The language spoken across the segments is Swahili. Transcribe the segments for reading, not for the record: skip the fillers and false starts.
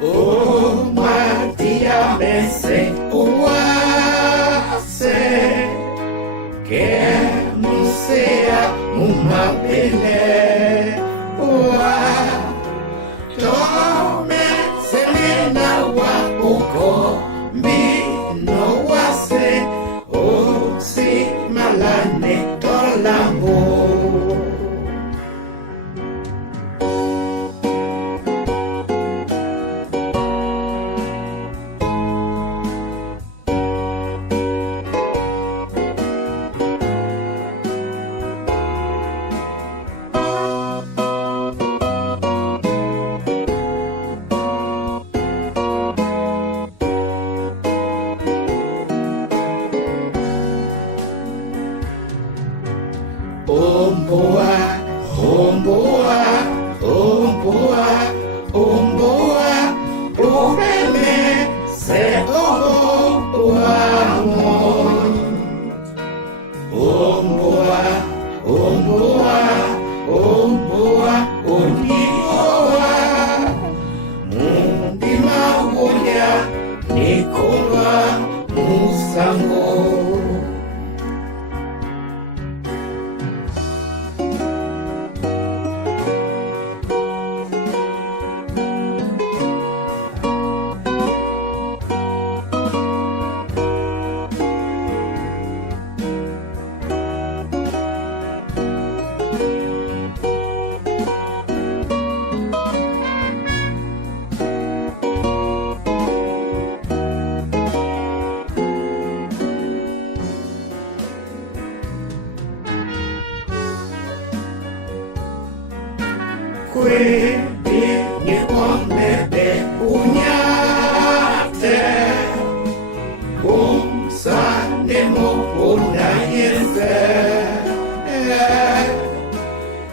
O Matia Mese Uase Que Musea Umapele Ua Tome Semena Wa Uko Mbino Wase Osi Malane Tolambo Omboa, omboa, omboa, omboa, ureme se omboa mon. Omboa, omboa, omboa, onioa, mundi mauya, nikola musango. Kwe ni kwambebe unyate Umsane mo unayese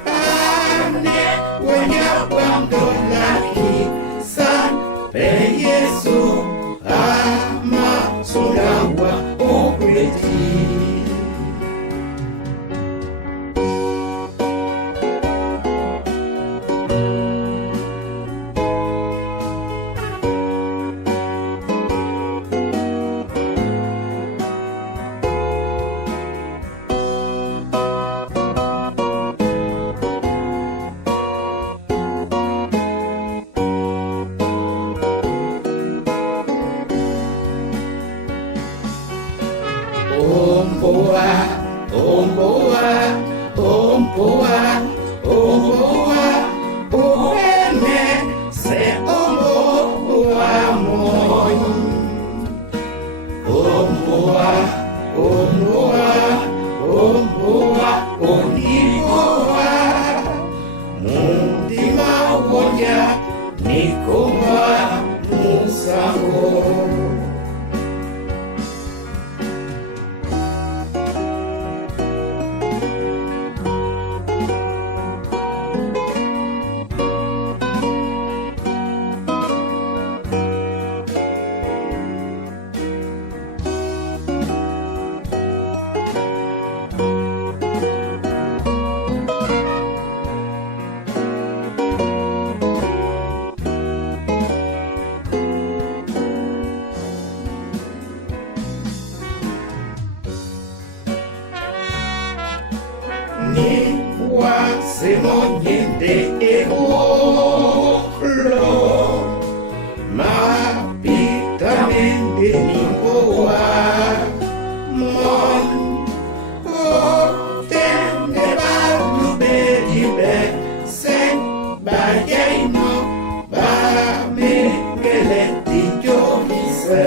Ane wenya wando laki San pe Yesu Ama sunawa ukweti Omboa, omboa, omboa, omboa, ueme se omboa moi. Omboa, omboa, omboa, onikoa, mundi mauya, nikoa musango. Ni wasemo nyende eolo Mapita mende ni boa Mon o tende balu bedibe Sen bayaino ba mekeleti jovise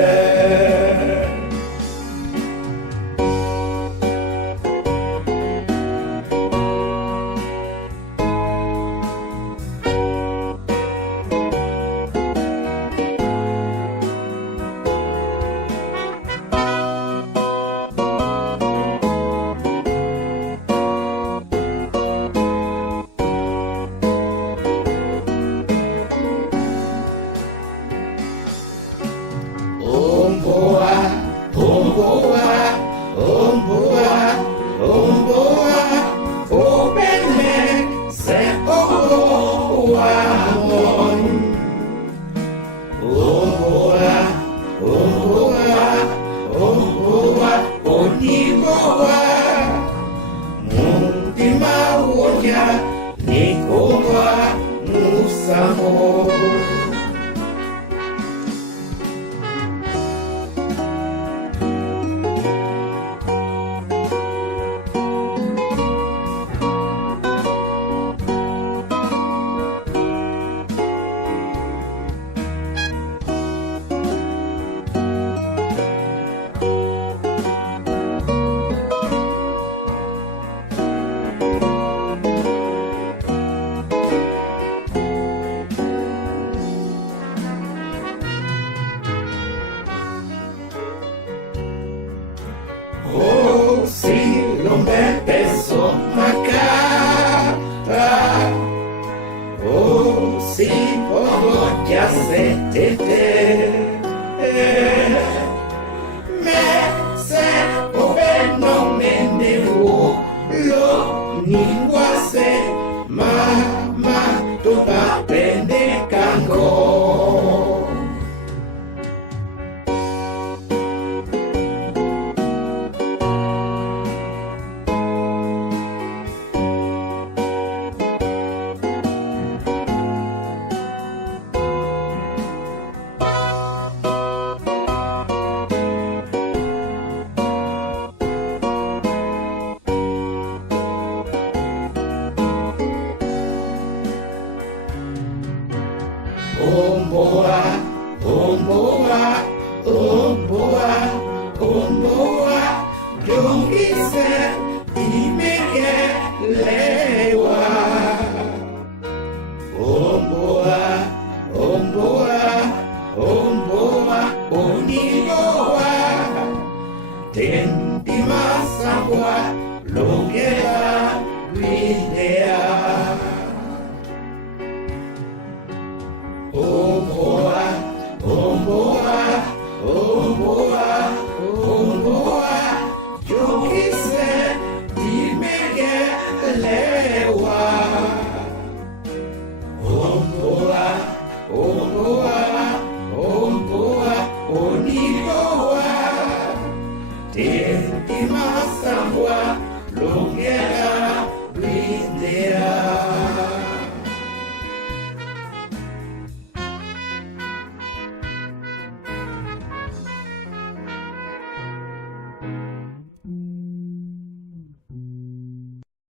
silombe peso makata, si pogotia se tete, mais c'est au phénomène lo ningwase mama tupapende kango. Omboa, omboa, omboa, omboa, jongise imekelewa. Omboa, omboa, omboa, oniloa, tendi masangwa, longela, ridea. Omboa, omboa, omboa, omboa, jongise imekelewa. Omboa, omboa, omboa, oniloa, tendi masangwa, longela